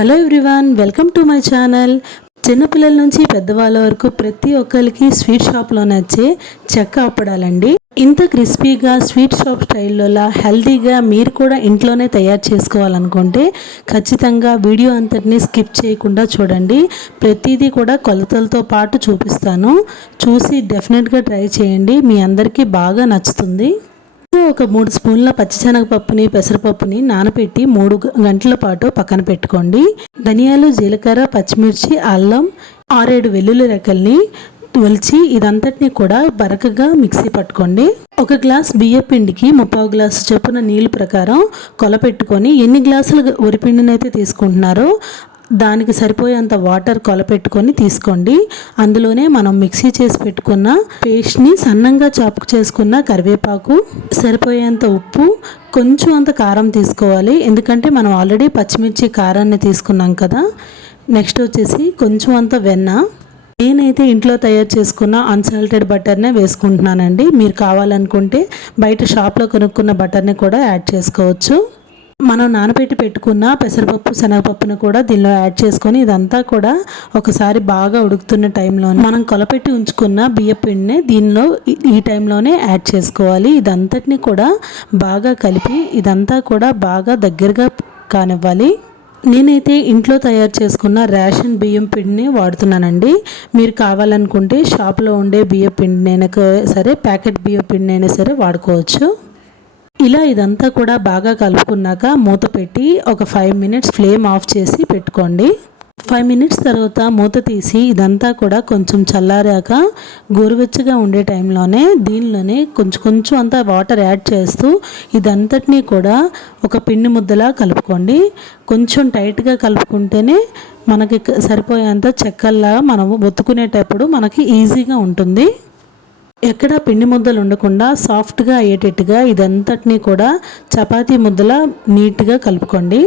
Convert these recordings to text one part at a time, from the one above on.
Hello everyone, welcome to my channel. చిన్నపిల్లల నుంచి పెద్దవాళ్ళ వరకు ప్రతి ఒక్కరికి స్వీట్ షాప్లో నచ్చే చెక్క అప్పడాలండి. ఇంత క్రిస్పీగా స్వీట్ షాప్ స్టైల్లో హెల్తీగా మీరు కూడా ఇంట్లోనే తయారు చేసుకోవాలనుకుంటే ఖచ్చితంగా వీడియో అంతటినీ స్కిప్ చేయకుండా చూడండి. ప్రతిదీ కూడా కొలతలతో పాటు చూపిస్తాను. చూసి డెఫినెట్గా ట్రై చేయండి, మీ అందరికీ బాగా నచ్చుతుంది. ఒక 3 స్పూన్ల పచ్చిశనగపప్పుని పెసరపప్పుని నానబెట్టి 3 గంటల పాటు పక్కన పెట్టుకోండి. ధనియాలు, జీలకర్ర, పచ్చిమిర్చి, అల్లం, 6-7 వెల్లుల్లి రెక్కల్ని ఒలిచి ఇదంతటిని కూడా బరకగా మిక్సీ పట్టుకోండి. 1 గ్లాస్ బియ్య పిండికి 3/4 గ్లాసు చొప్పున నీళ్ళు ప్రకారం కొలపెట్టుకొని ఎన్ని గ్లాసులు వరిపిండిని అయితే తీసుకుంటున్నారో దానికి సరిపోయేంత వాటర్ కొలపెట్టుకొని తీసుకోండి. అందులోనే మనం మిక్సీ చేసి పెట్టుకున్న పేస్ట్ని, సన్నంగా చాపు చేసుకున్న కరివేపాకు, సరిపోయేంత ఉప్పు, కొంచెం అంత కారం తీసుకోవాలి. ఎందుకంటే మనం ఆల్రెడీ పచ్చిమిర్చి కారాన్ని తీసుకున్నాం కదా. నెక్స్ట్ వచ్చేసి కొంచెం అంత వెన్న. నేనైతే ఇంట్లో తయారు చేసుకున్న అన్సాల్టెడ్ బటర్నే వేసుకుంటున్నానండి. మీరు కావాలనుకుంటే బయట షాప్లో కొనుక్కున్న బటర్ని కూడా యాడ్ చేసుకోవచ్చు. మనం నానబెట్టి పెట్టుకున్న పెసరపప్పు, శనగపప్పును కూడా దీనిలో యాడ్ చేసుకొని ఇదంతా కూడా ఒకసారి బాగా ఉడుకుతున్న టైంలో మనం కొలపెట్టి ఉంచుకున్న బియ్య పిండిని దీనిలో ఈ టైంలోనే యాడ్ చేసుకోవాలి. ఇదంతటిని కూడా బాగా కలిపి ఇదంతా కూడా బాగా దగ్గరగా కానివ్వాలి. నేనైతే ఇంట్లో తయారు చేసుకున్న రేషన్ బియ్యం పిండిని వాడుతున్నానండి. మీరు కావాలనుకుంటే షాప్లో ఉండే బియ్య పిండినైనా సరే, ప్యాకెట్ బియ్య పిండినైనా సరే వాడుకోవచ్చు. ఇలా ఇదంతా కూడా బాగా కలుపుకున్నాక మూత పెట్టి ఒక 5 మినిట్స్ ఫ్లేమ్ ఆఫ్ చేసి పెట్టుకోండి. 5 మినిట్స్ తర్వాత మూత తీసి ఇదంతా కూడా కొంచెం చల్లారాక గోరువెచ్చగా ఉండే టైంలోనే దీనిలోనే కొంచెం అంతా వాటర్ యాడ్ చేస్తూ ఇదంతటినీ కూడా ఒక పిండి ముద్దలా కలుపుకోండి. కొంచెం టైట్గా కలుపుకుంటేనే మనకి సరిపోయేంత చెక్కల్లా మనము ఒత్తుకునేటప్పుడు మనకి ఈజీగా ఉంటుంది. ఎక్కడ పిండి ముద్దలు ఉండకుండా సాఫ్ట్గా అయ్యేటట్టుగా ఇదంతటినీ కూడా చపాతీ ముద్దలా నీట్గా కలుపుకోండి.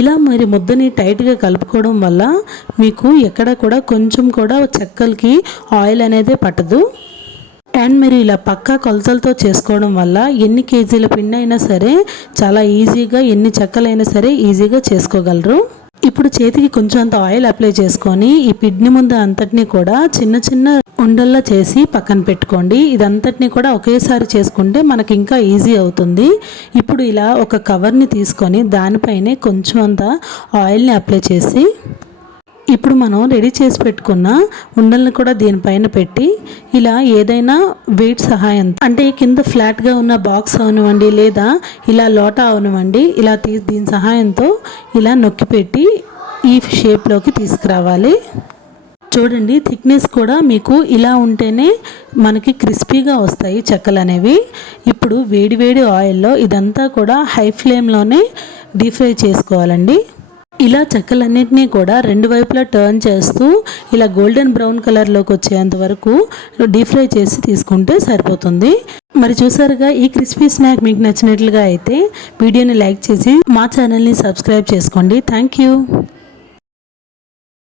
ఇలా మరి ముద్దని టైట్గా కలుపుకోవడం వల్ల మీకు ఎక్కడ కూడా కొంచెం కూడా చెక్కలకి ఆయిల్ అనేది పట్టదు. అండ్ మీరు ఇలా పక్కా కొలతలతో చేసుకోవడం వల్ల ఎన్ని కేజీల పిండి అయినా సరే చాలా ఈజీగా, ఎన్ని చెక్కలైనా సరే ఈజీగా చేసుకోగలరు. ఇప్పుడు చేతికి కొంచెం అంత ఆయిల్ అప్లై చేసుకొని ఈ పిండి ముద్ద అంతటినీ కూడా చిన్న చిన్న ఉండల్లా చేసి పక్కన పెట్టుకోండి. ఇదంతటినీ కూడా ఒకేసారి చేసుకుంటే మనకి ఇంకా ఈజీ అవుతుంది. ఇప్పుడు ఇలా ఒక కవర్ని తీసుకొని దానిపైనే కొంచెం అంత ఆయిల్ని అప్లై చేసి ఇప్పుడు మనం రెడీ చేసి పెట్టుకున్న ఉండల్ని కూడా దీనిపైన పెట్టి ఇలా ఏదైనా వెయిట్ సహాయం, అంటే కింద ఫ్లాట్గా ఉన్న బాక్స్ అవనివ్వండి లేదా ఇలా లోటా అవనివ్వండి, ఇలా దీని సహాయంతో ఇలా నొక్కి పెట్టి ఈ షేప్లోకి తీసుకురావాలి. చూడండి, థిక్నెస్ కూడా మీకు ఇలా ఉంటేనే మనకి క్రిస్పీగా వస్తాయి చెక్కలు అనేవి. ఇప్పుడు వేడి ఆయిల్లో ఇదంతా కూడా హై ఫ్లేమ్లోనే డీప్ ఫ్రై చేసుకోవాలండి. ఇలా చెక్కలన్నింటినీ కూడా 2 వైపులా టర్న్ చేస్తూ ఇలా గోల్డెన్ బ్రౌన్ కలర్లోకి వచ్చేంత వరకు డీప్ ఫ్రై చేసి తీసుకుంటే సరిపోతుంది. మరి చూసారుగా, ఈ క్రిస్పీ స్నాక్ మీకు నచ్చినట్లుగా అయితే వీడియోని లైక్ చేసి మా ఛానల్ని సబ్స్క్రైబ్ చేసుకోండి. Thank you.